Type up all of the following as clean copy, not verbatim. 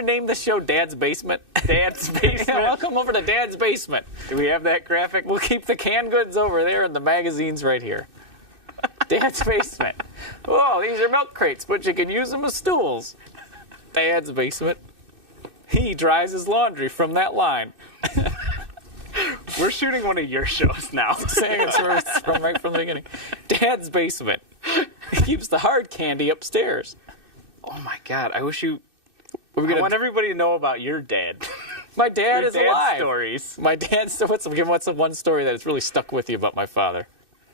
ever name the show Dad's Basement? Dad's Basement. Yeah, welcome over to Dad's Basement. Do we have that graphic? We'll keep the canned goods over there and the magazines right here. Dad's Basement. Oh, these are milk crates, but you can use them as stools. Dad's Basement. He dries his laundry from that line. We're shooting one of your shows now. Saying it's from right from the beginning. Dad's Basement. He keeps the hard candy upstairs. Oh my God! I wish you. I want everybody to know about your dad. My dad Your is dad's alive. stories. My dad's. What's the one story that's really stuck with you about my father?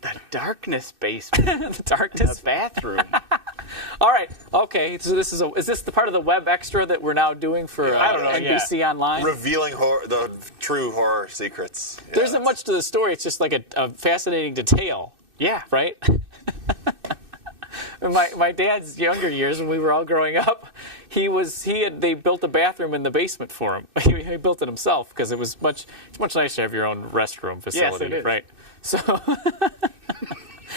The darkness basement. The darkness. The bathroom. All right. Okay. So is this the part of the web extra that we're now doing for I don't know, NBC Online? Revealing the true horror secrets. Yeah, There isn't much to the story. It's just like a fascinating detail, Yeah. right? My dad's younger years, when we were all growing up, they built a bathroom in the basement for him. He built it himself because it's much nicer to have your own restroom facility, Yes, it is. right? So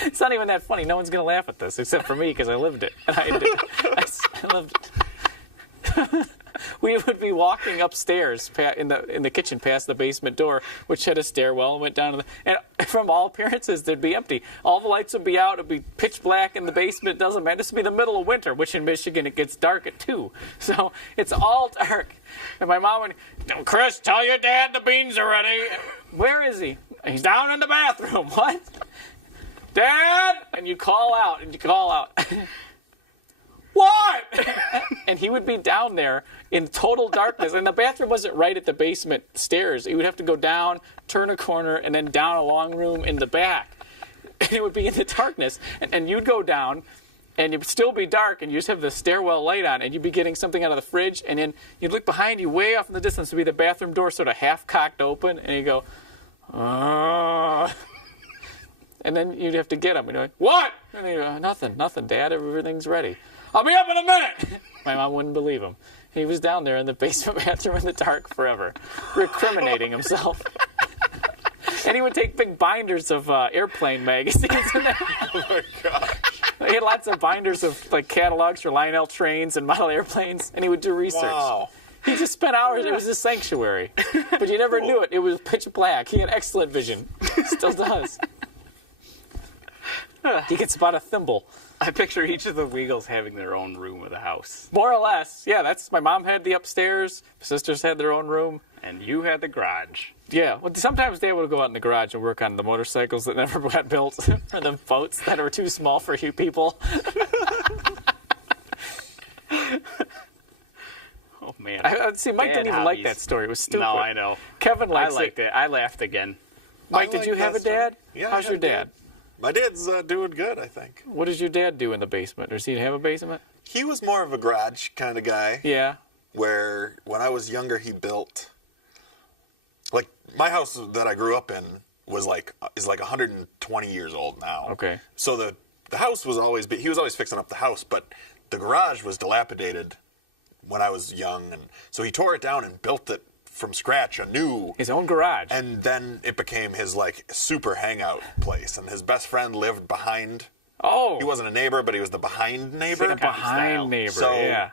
it's not even that funny. No one's gonna laugh at this except for me because I lived it, and I lived it. We would be walking upstairs in the kitchen past the basement door, which had a stairwell and went down to and from all appearances, they'd be empty. All the lights would be out. It'd be pitch black in the basement. It doesn't matter. This would be the middle of winter, which in Michigan, it gets dark at 2. So it's all dark. And my mom would, Chris, tell your dad the beans are ready. Where is he? He's down in the bathroom. What? Dad! And you call out, What? And he would be down there in total darkness. And the bathroom wasn't right at the basement stairs. He would have to go down, turn a corner, and then down a long room in the back. And it would be in the darkness. And you'd go down, and it'd still be dark, and you just have the stairwell light on, and you'd be getting something out of the fridge, and then you'd look behind you, way off in the distance, would be the bathroom door sort of half-cocked open, and you go, oh. And then you'd have to get him. And you're like, what? And you go, nothing, Dad. Everything's ready. I'll be up in a minute. My mom wouldn't believe him. He was down there in the basement bathroom in the dark forever, recriminating himself. And he would take big binders of airplane magazines. Oh, my gosh. He had lots of binders of like catalogs for Lionel trains and model airplanes, and he would do research. Wow. He just spent hours. It was his sanctuary. But you never knew it. It was pitch black. He had excellent vision. Still does. He gets about a thimble. I picture each of the Weagels having their own room of the house. More or less. Yeah, that's my mom had the upstairs. My sisters had their own room. And you had the garage. Yeah. Well, sometimes they would go out in the garage and work on the motorcycles that never got built or the boats that were too small for you people. Oh, man. See, Mike didn't even like that story. It was stupid. No, I know. Kevin likes I liked it. I laughed again. Mike, I did you like have a that story. dad? Yeah, How's I your had a dad? My dad's doing good, I think. What does your dad do in the basement? Does he have a basement? He was more of a garage kind of guy. Yeah. Where when I was younger, he built, like, my house that I grew up in is like 120 years old now. Okay. So the house was he was always fixing up the house, but the garage was dilapidated when I was young, and so he tore it down and built it from scratch, anew. His own garage. And then it became his like super hangout place, and his best friend lived behind. Oh. He wasn't a neighbor, but he was the behind neighbor. The behind neighbor, So yeah.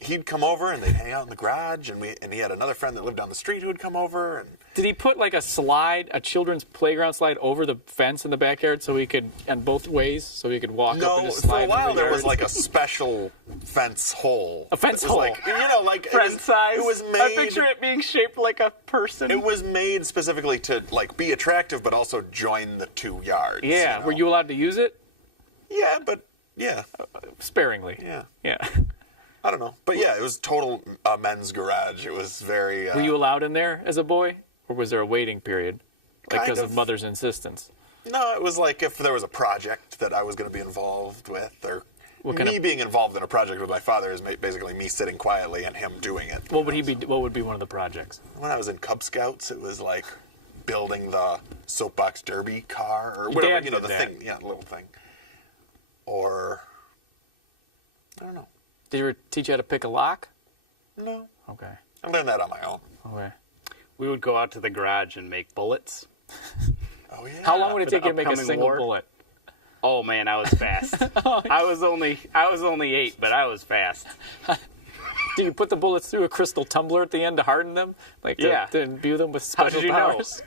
he'd come over and they'd hang out in the garage, and he had another friend that lived down the street who would come over. And Did he put like a children's playground slide over the fence in the backyard so he could, on both ways, so he could walk up no, and just for slide a while in the there was yard? like a special fence hole. A fence It was hole. like, you know, like Friend size. It was made. I picture it being shaped like a person. It was made specifically to like be attractive, but also join the two yards. Yeah. you know? Were you allowed to use it? Yeah, but yeah, Sparingly. yeah. Yeah. I don't know, but yeah, it was total men's garage. It was very. Were you allowed in there as a boy? Or was there a waiting period? Like Kind because of of. mother's insistence? No, it was like if there was a project that I was going to be involved with, or What kind me of- being involved in a project with my father is basically me sitting quietly and him doing it. What would be one of the projects? When I was in Cub Scouts, it was like building the soapbox derby car or Your whatever, dad you know, did the that. thing, yeah, the little thing. Or I don't know. Did you ever teach you how to pick a lock? No, Okay. I learned that on my own. Okay. We would go out to the garage and make bullets. Oh yeah. How long would it for the take you to make a upcoming single war? bullet? Oh man, I was fast. I was only 8, but I was fast. Do you put the bullets through a crystal tumbler at the end to harden them? Like to imbue them with special powers?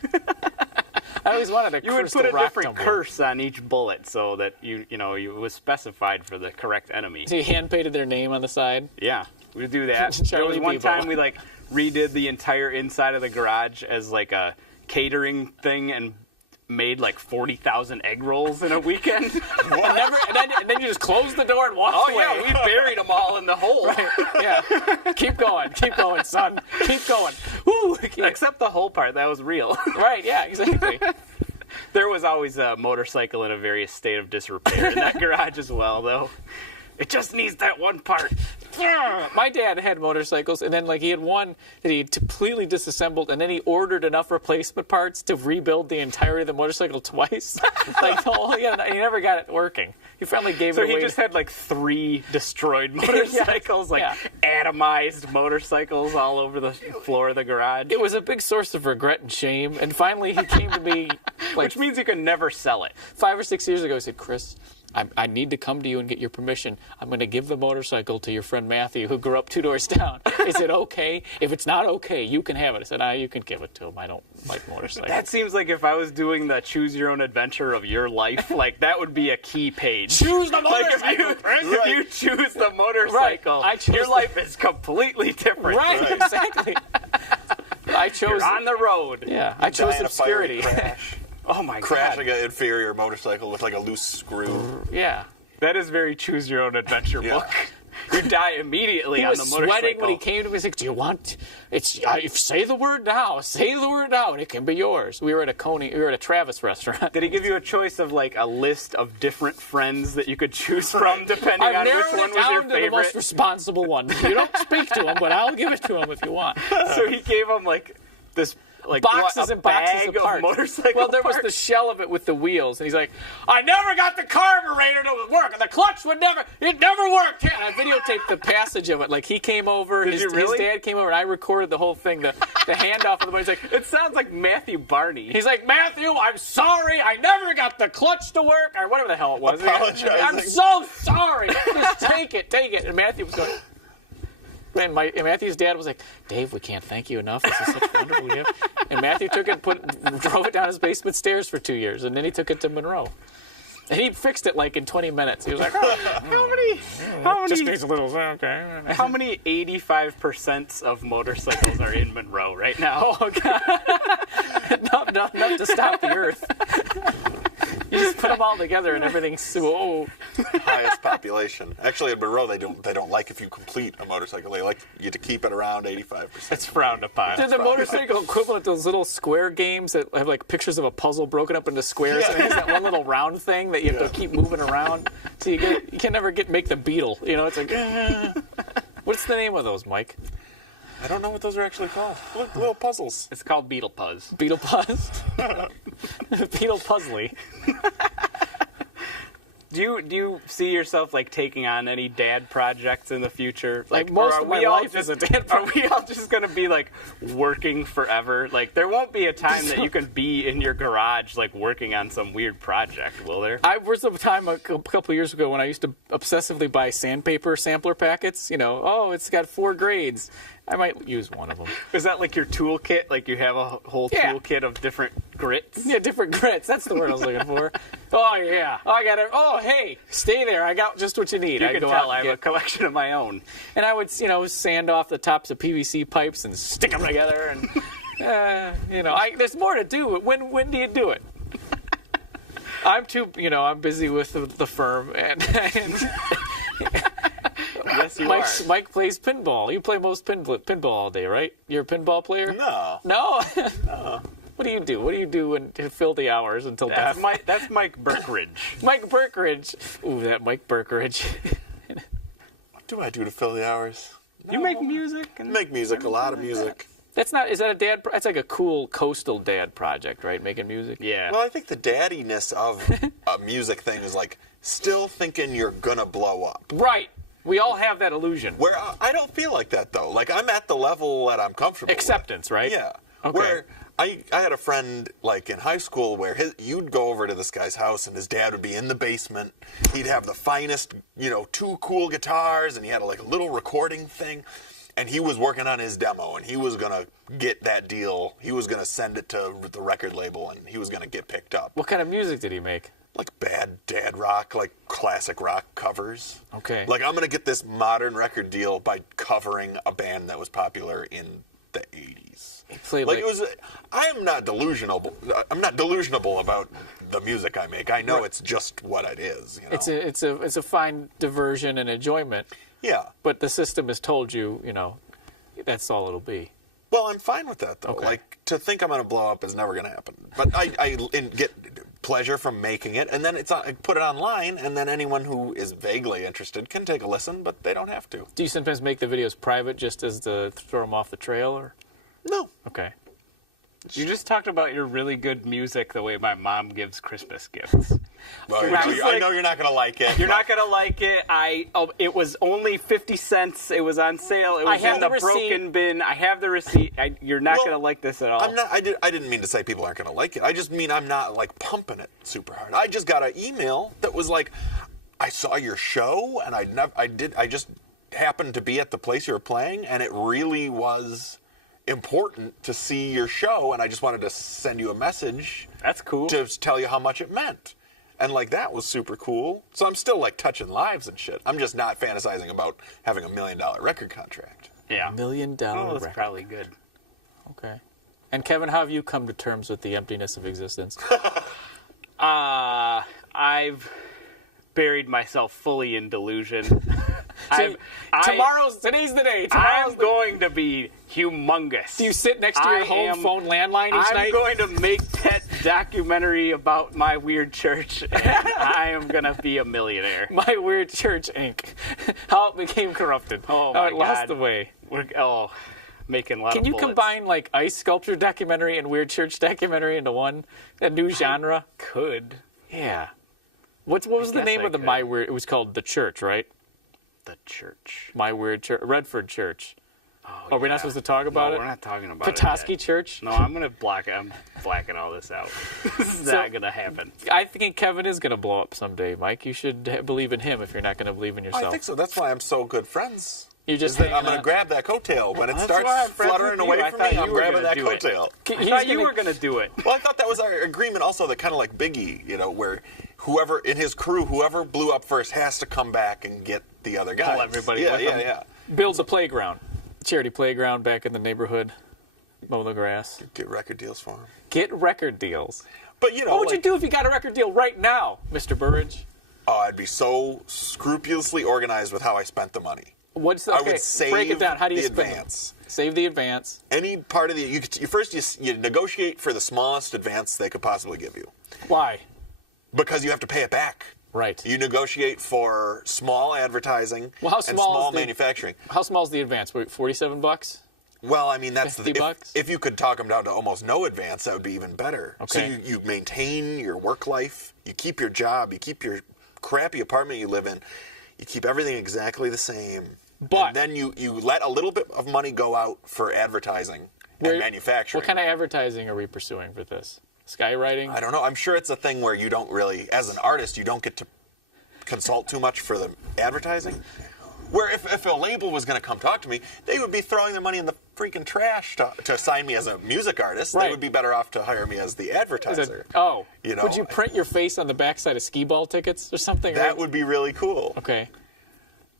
I always wanted a You would crystal put a rock different tumbler. curse on each bullet so that it was specified for the correct enemy. So you hand painted their name on the side. Yeah, we would do that. There Charlie was one Bebo. time we like redid the entire inside of the garage as like a catering thing and made like 40,000 egg rolls in a weekend. And then you just close the door and walk away. Yeah, we buried them all in the hole. Right. Yeah. Keep going, son. Keep going. Woo. Except the whole part, that was real. Right, yeah, exactly. There was always a motorcycle in a various state of disrepair in that garage as well, though. It just needs that one part. My dad had motorcycles, and then like he had one that he completely disassembled, and then he ordered enough replacement parts to rebuild the entirety of the motorcycle twice. He never got it working. He finally gave it away. So he just had like 3 destroyed motorcycles, atomized motorcycles all over the floor of the garage. It was a big source of regret and shame, and finally he came to me, Which means you can never sell it. 5 or 6 years ago. He said, "Chris, I need to come to you and get your permission. I'm going to give the motorcycle to your friend Matthew, who grew up 2 doors down. Is it okay? If it's not okay, you can have it." I said, you can give it to him. I don't like motorcycles. That seems like if I was doing the choose your own adventure of your life, like that would be a key page. Choose the Like motorcycle. if you choose the motorcycle, Right. your life is completely different. Right, exactly. I chose. You're on the road. Yeah, I chose Die in a fiery obscurity. crash. Oh my Crashing god. an inferior motorcycle with like a loose screw. Yeah. That is very choose your own adventure Yeah. book. You die immediately He on was the motorcycle. sweating when he came to me. He's like, "Do you want? Say the word now. Say the word now, and it can be yours." We were at a Travis restaurant. Did he give you a choice of like a list of different friends that you could choose from depending I've on which narrowed one it was your down to the most favorite? responsible one. You don't speak to him, but I'll give it to him if you want. So he gave him like this Boxes what, a and boxes bag of parts. motorcycle Well, there was parts? the shell of it with the wheels, and he's like, "I never got the carburetor to work, and the clutch it never worked." Yeah, and I videotaped the passage of it. Like he came over, Did his you really? dad came over, and I recorded the whole thing, the handoff of the money. He's like, It sounds like Matthew Barney. He's like, "Matthew, I'm sorry. I never got the clutch to work," or whatever the hell it was. Apologizing. I'm so sorry. Just take it. And Matthew was going. And Matthew's dad was like, "Dave, we can't thank you enough. This is such wonderful gift." And Matthew took it, drove it down his basement stairs for 2 years, and then he took it to Monroe. And he fixed it like in 20 minutes. He was like, how "Just many needs a little, okay." how many 85% of motorcycles are in Monroe right now? Oh God! Enough to stop the Earth. You just put them all together, and everything's so. Highest population. Actually, in Monroe, they don't like if you complete a motorcycle. They like you to keep it around 85%. It's frowned upon. They're the motorcycle equivalent to those little square games that have like pictures of a puzzle broken up into squares, and it has that one little round thing that you have to keep moving around. So you can never make the beetle. You know, it's like. What's the name of those, Mike? I don't know what those are actually called. Little puzzles. It's called Beetle Puzz. Beetle Puzz. Beetle Puzzly. Do you see yourself like taking on any dad projects in the future? Like or most are of my we all life is just- a dad Are we all just gonna be like working forever? Like there won't be a time that you can be in your garage like working on some weird project, will there? I was a time a couple of years ago when I used to obsessively buy sandpaper sampler packets. You know, it's got 4 grades. I might use one of them. Is that like your toolkit? Like you have a whole Yeah. toolkit of different grits? Yeah, different grits. That's the word I was looking for. Oh, yeah. I got it. Oh, hey, stay there. I got just what you need. You I can go tell out I and have a collection of my own. And I would, sand off the tops of PVC pipes and stick them together. And, there's more to do. When do you do it? I'm I'm busy with the firm. And Yes, you are. Mike plays pinball. You play most pinball all day, right? You're a pinball player? No. No? What do you do? What do you do to fill the hours until death? That's Mike Berkridge. Mike Berkridge. Ooh, that Mike Berkridge. What do I do to fill the hours? You make music? And Make music, a lot of music. Is that a dad? That's like a cool coastal dad project, right? Making music. Yeah. Well, I think the daddiness of a music thing is like still thinking you're gonna blow up. Right. We all have that illusion. Where I don't feel like that though. Like I'm at the level that I'm comfortable with. Acceptance, right? Yeah. Okay. Where I had a friend like in high school where you'd go over to this guy's house and his dad would be in the basement. He'd have the finest, 2 cool guitars and he had like a little recording thing. And he was working on his demo, and he was going to get that deal. He was going to send it to the record label, and he was going to get picked up. What kind of music did he make? Like bad dad rock, like classic rock covers. Okay. Like, I'm going to get this modern record deal by covering a band that was popular in the 80s. He played Like, it was, I'm not delusional. I'm not delusional about the music I make. I know it's just what it is. You know? It's a fine diversion and enjoyment. Yeah. But the system has told you, that's all it'll be. Well, I'm fine with that, though. Okay. Like, to think I'm going to blow up is never going to happen. But I get pleasure from making it, and then I put it online, and then anyone who is vaguely interested can take a listen, but they don't have to. Do you sometimes make the videos private just as to throw them off the trail? Or? No. Okay. You just talked about your really good music the way my mom gives Christmas gifts. Well, I I know you're not going to like it. You're not gonna like it. It was only 50 cents. It was on sale. It was have in the the receipt. broken bin. I have the receipt. You're not Well, gonna like this at all. I'm not. I didn't mean to say people aren't going to like it. I just mean I'm not like pumping it super hard. I just got an email that was like, I saw your show, and I just happened to be at the place you were playing, and it really was important to see your show, and I just wanted to send you a message. That's cool. To tell you how much it meant. And like that was super cool. So I'm still like touching lives and shit. I'm just not fantasizing about having $1 million record contract. Yeah. $1 million Oh, that's record. probably good. Okay. And Kevin, how have you come to terms with the emptiness of existence? I've buried myself fully in delusion. Today's the day. I'm going to be humongous. Do you sit next to your home phone landline each I'm night? going to make that documentary about my weird church, and I am going to be a millionaire. My Weird Church, Inc. How it became corrupted. Oh, How my it lost God. the way. Making a lot Can of you bullets. combine like ice sculpture documentary and Weird Church documentary into one? A new genre? Could. Yeah. What was the guess name I of the could. My Weird? It was called The Church, right? The church. My Weird Church, Redford Church. Oh, Are we not supposed to talk about no, it? we're not talking about it. Petoskey Church? No, I'm going to block it. I'm blacking all this out. This is not going to happen. I think Kevin is going to blow up someday, Mike. You should believe in him if you're not going to believe in yourself. I think so. That's why I'm so good friends. You're just Is that hanging I'm going to on. grab that coattail. When it That's starts why I'm friends fluttering with you. away I from thought me, you I'm were grabbing gonna that do it. coattail. I thought you were going to do it. Well, I thought that was our agreement also, that kind of like Biggie, where whoever in his crew, whoever blew up first has to come back and get the other guys. Pull everybody yeah, with yeah, them. yeah. Builds a playground. Charity playground back in the neighborhood. Mow the grass. Get record deals for him. Get record deals. But, What would you do if you got a record deal right now, Mr. Burridge? Oh, I'd be so scrupulously organized with how I spent the money. What's the, I okay, would save break it down. How do you the spend advance. it? Save the advance. Any part of you negotiate for the smallest advance they could possibly give you, Why? because you have to pay it back. Right. You negotiate for small advertising Well, how and small small is the- manufacturing. How small is the advance? Wait, $47? Well, I mean, that's $50? if you could talk them down to almost no advance, that would be even better. Okay. So you maintain your work life, you keep your job, you keep your crappy apartment you live in, you keep everything exactly the same. But- and then you let a little bit of money go out for advertising and manufacturing. What kind of advertising are we pursuing for this? Skywriting? I don't know. I'm sure it's a thing where you don't really, as an artist, you don't get to consult too much for the advertising. Where if a label was going to come talk to me, they would be throwing their money in the freaking trash to sign me as a music artist. Right. They would be better off to hire me as the Is it- advertiser. oh. You know, Would you print your face on the backside of skee ball tickets or something? That would be really cool. Okay.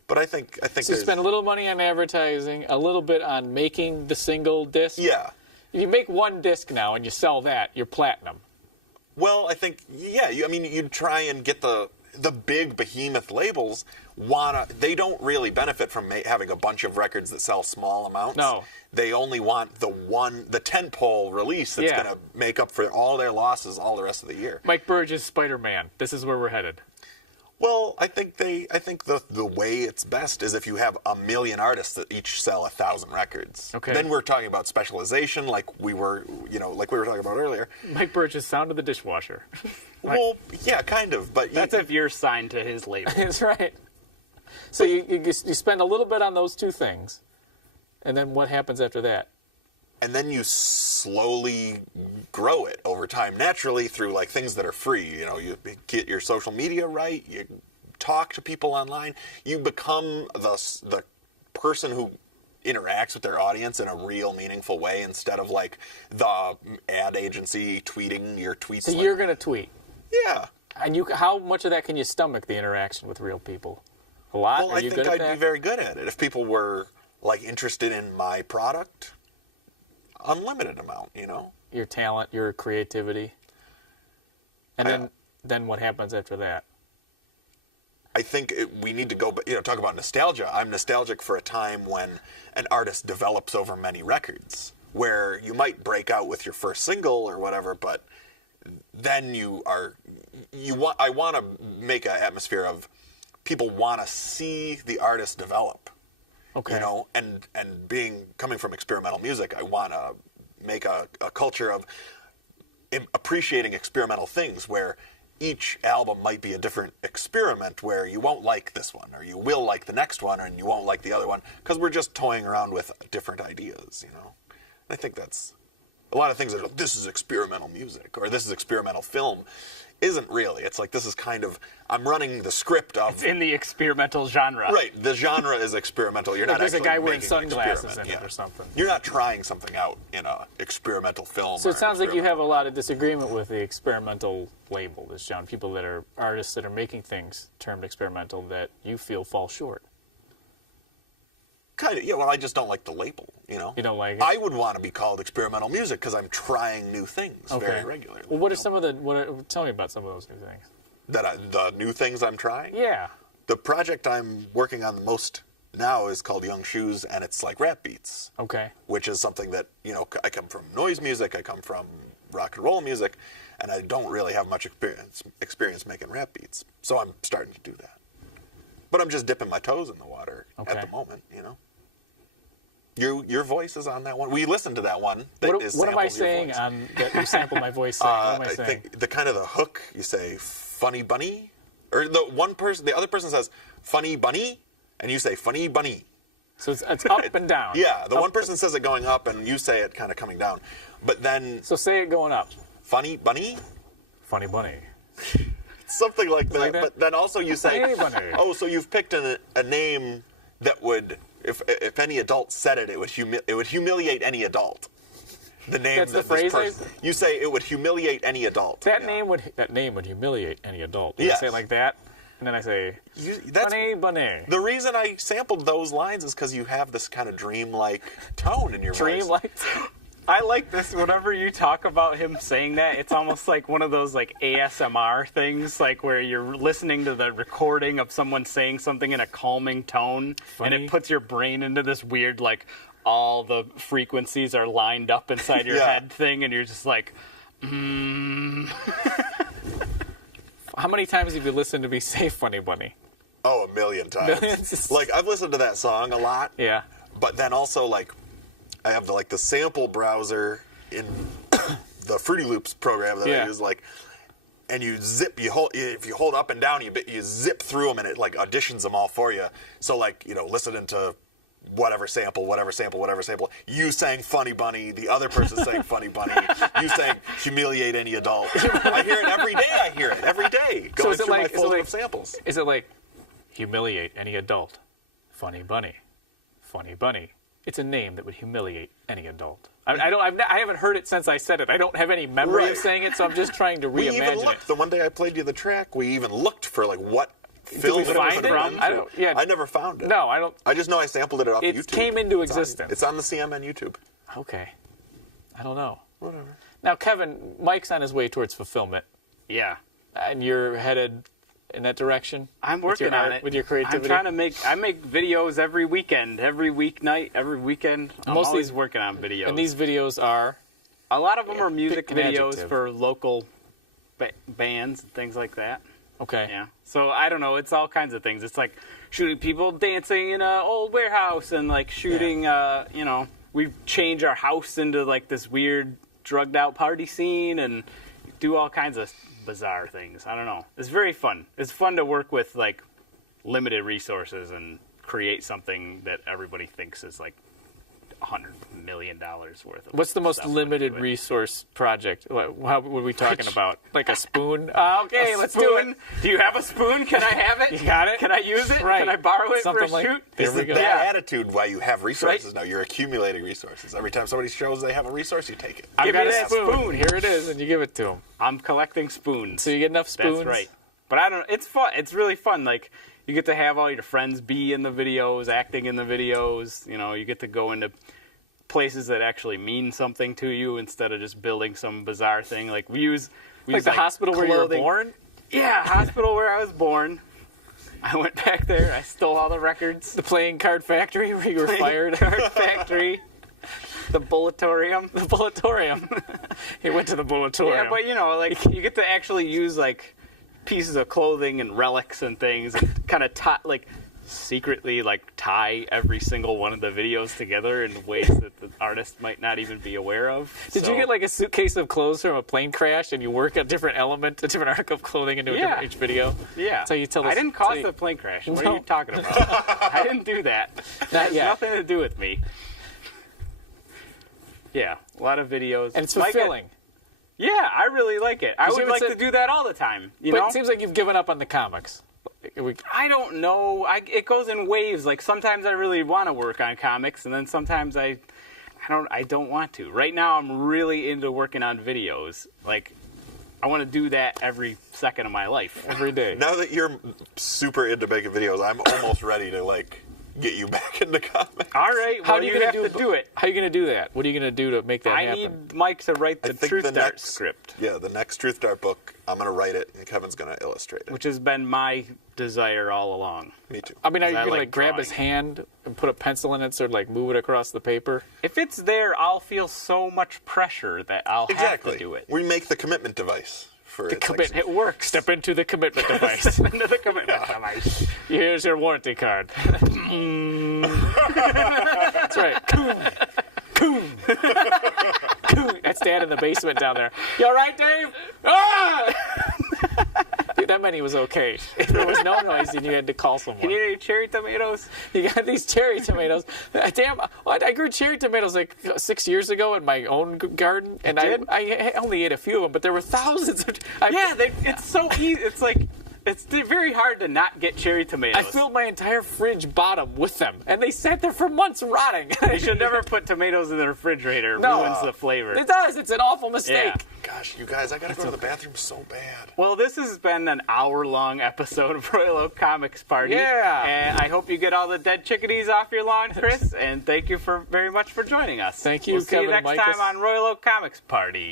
But I think So you there's, spend a little money on advertising, a little bit on making the single disc. yeah. If you make one disc now and you sell that, you're platinum. Well, I think you'd try and get the big behemoth labels they don't really benefit from having a bunch of records that sell small amounts. No. They only want the tentpole release that's Yeah. going to make up for all their losses all the rest of the year. Mike Burridge's Spider-Man. This is where we're headed. Well, I think the way it's best is if you have 1 million artists that each sell 1,000 records. Okay. Then we're talking about specialization, like we were talking about earlier. Mike Burridge's Sound of the Dishwasher. Well, yeah, kind of, but That's if you're signed to his label. That's right. So you spend a little bit on those two things, and then what happens after that? and then you slowly grow it over time naturally through like things that are free. You know, you get your social media right, you talk to people online, you become the person who interacts with their audience in a real meaningful way instead of like the ad agency tweeting your tweets. So like, you're gonna tweet, yeah. and how much of that can you stomach, the interaction with real people? A lot. Well, Are I you think good at I'd that? be very good at it if people were like interested in my product. Unlimited amount, you know. Your talent, your creativity, and I- then what happens after that? I think we need to go, talk about nostalgia. I'm nostalgic for a time when an artist develops over many records, where you might break out with your first single or whatever, but then I want to make an atmosphere of people want to see the artist develop. Okay. You know, and coming from experimental music, I want to make a culture of appreciating experimental things where each album might be a different experiment where you won't like this one or you will like the next one and you won't like the other one because we're just toying around with different ideas, you know. And I think that's a lot of things that are, this is experimental music or this is experimental film isn't really. It's like this is kind of, I'm running the script of... It's in the experimental genre. Right, the genre is experimental. You're not There's a actually guy wearing making sunglasses in experiment. it or something. You're not trying something out in a experimental film. So or it an sounds like you experimental- have a lot of disagreement with the experimental label, this genre. People that are artists that are making things termed experimental that you feel fall short. Kind of, yeah, well, I just don't like the label, you know? You don't like it? I would want to be called experimental music because I'm trying new things very regularly. Well, what are some of the? Tell me about some of those new things. The new things I'm trying? Yeah. The project I'm working on the most now is called Young Shoes, and it's like rap beats. Okay. Which is something that, I come from noise music, I come from rock and roll music, and I don't really have much experience making rap beats. So I'm starting to do that. But I'm just dipping my toes in the water at the moment, you know. Your voice is on that one. We listened to that one. What am I saying on that you sample my voice saying? What am I saying? think the kind of the hook, you say funny bunny, or the other person says funny bunny, and you say funny bunny. So it's up and down. Yeah, the one person says it going up, and you say it kind of coming down. But then So say it going up. funny bunny, Funny bunny. something like that. Like that? But then also you say, Funny bunny. oh, so you've picked a name that would, if any adult said it, it would humiliate any adult. The name That's that the this phrase? person, you say it would humiliate any adult. That Yeah. name would humiliate any adult. I Yes. say it like that, and then I say That's funny bunny. the reason I sampled those lines is because you have this kind of dreamlike tone in your voice. Dream-like. I like this. Whenever you talk about him saying that, it's almost like one of those like ASMR things, like where you're listening to the recording of someone saying something in a calming tone, and Funny. it puts your brain into this weird like all the frequencies are lined up inside your Yeah. head thing, and you're just like, How many times have you listened to me say funny bunny? Oh, a million times. Millions. Like I've listened to that song a lot. Yeah. But then also like I have the sample browser in the Fruity Loops program that I use, and if you hold up and down, you zip through them and it like auditions them all for you. So listening to whatever sample, you sang Funny Bunny, the other person sang Funny Bunny, you sang Humiliate Any Adult. I hear it every day. Going through my folder of samples. Is it like humiliate any adult? Funny bunny. Funny bunny. It's a name that would humiliate any adult. I haven't heard it since I said it. I don't have any memory of Right. saying it, so I'm just trying to We reimagine even it. looked, the one day I played you the track, we even looked for what film we it find was it? from. I don't- yeah. I never found it. No, I don't. I just know I sampled it off It YouTube. came into It's on- existence. It's on the CMN YouTube. Okay. I don't know. Whatever. Now, Kevin, Mike's on his way towards fulfillment, yeah. and you're headed in that direction. I'm with your working on art, it. with your creativity. I'm trying to I make videos every weekend, every weeknight, every weekend. I'm Mostly- always working on videos. And these videos are a lot of them are music pick an videos adjective. for local bands and things like that. okay. Yeah. So I don't know. It's all kinds of things. It's like shooting people dancing in an old warehouse and like shooting. We change our house into like this weird drugged out party scene and do all kinds of bizarre things. I don't know. It's very fun. It's fun to work with like limited resources and create something that everybody thinks is like $100 million worth of What's the most stuff limited into it. resource project? What were we talking about? Like a spoon? Okay, let's do Spoon? it. Do you have a spoon? Can I have it? You got it? Can I use it? Right. Can I borrow it Something for a like shoot? there Is we it go. that Yeah. attitude why you have resources now? You're accumulating resources. Every time somebody shows they have a resource, you take it. I've Give got me a that spoon. spoon. Here it is, and you give it to him. I'm collecting spoons. So you get enough spoons. That's right. But I don't. It's fun. It's really fun. Like you get to have all your friends be in the videos, acting in the videos. You know, you get to go into places that actually mean something to you instead of just building some bizarre thing. Like we use Like the hospital where you were clothing. born? Yeah, hospital where I was born. I went back there. I stole all the records. The playing card factory where you were fired? Card factory. The bullatorium. The bullatorium. He went to the bullatorium. Yeah, but you know, like you get to actually use like pieces of clothing and relics and things, and kind of secretly tie every single one of the videos together in ways that the artist might not even be aware of. Did you get like a suitcase of clothes from a plane crash and you work a different element, a different article of clothing into a Yeah. different each video? Yeah. That's how you tell us. I didn't cause the plane crash. What are you talking about? I didn't do that. That has yet. nothing to do with me. Yeah, a lot of videos. And it's Like it. fulfilling. Yeah, I really like it. I Because would you like would to say- do that all the time. You But know? it seems like you've given up on the comics. I don't know. It goes in waves. Like sometimes I really want to work on comics, and then sometimes I don't want to. Right now, I'm really into working on videos. Like I want to do that every second of my life. Every day. Now that you're super into making videos, I'm almost ready to get you back into comics. All right. How Well, do you you gonna have to do it. How are you going to do that? What are you going to do to make that I happen? need Mike to write the Truth Dart script, Yeah, the next Truth Dart book, I'm going to write it, and Kevin's going to illustrate it. which has been my desire all along. Me too. I mean, are you I going to like grab his drawing. hand and put a pencil in it, sort of move it across the paper? If it's there, I'll feel so much pressure that I'll Exactly. have to do it. We make the commitment device for The it's it works. Step into the commitment device. Into the commitment device. Here's your warranty card. That's right. Coon. Coon. Coon. That's Dad in the basement down there. You all right, Dave? Ah! Dude, that meant he was okay. If there was no noise, then you had to call someone. You need any cherry tomatoes? You got these cherry tomatoes. Damn, I grew cherry tomatoes 6 years ago in my own garden, and did? I only ate a few of them, but there were thousands of. Yeah, it's so easy. It's like it's very hard to not get cherry tomatoes. I filled my entire fridge bottom with them, and they sat there for months rotting. You should never put tomatoes in the refrigerator. It No. ruins the flavor. It does. It's an awful mistake. Yeah. Gosh, you guys, I got to go to the bathroom so bad. Well, this has been an hour-long episode of Royal Oak Comics Party. Yeah. And I hope you get all the dead chickadees off your lawn, Chris. And thank you very much for joining us. Thank you, we'll see Kevin you and next Micah. time on Royal Oak Comics Party.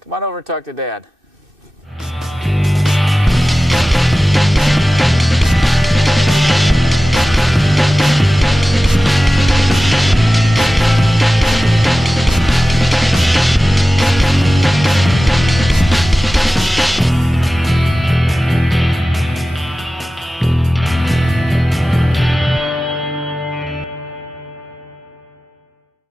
Come on over and talk to Dad.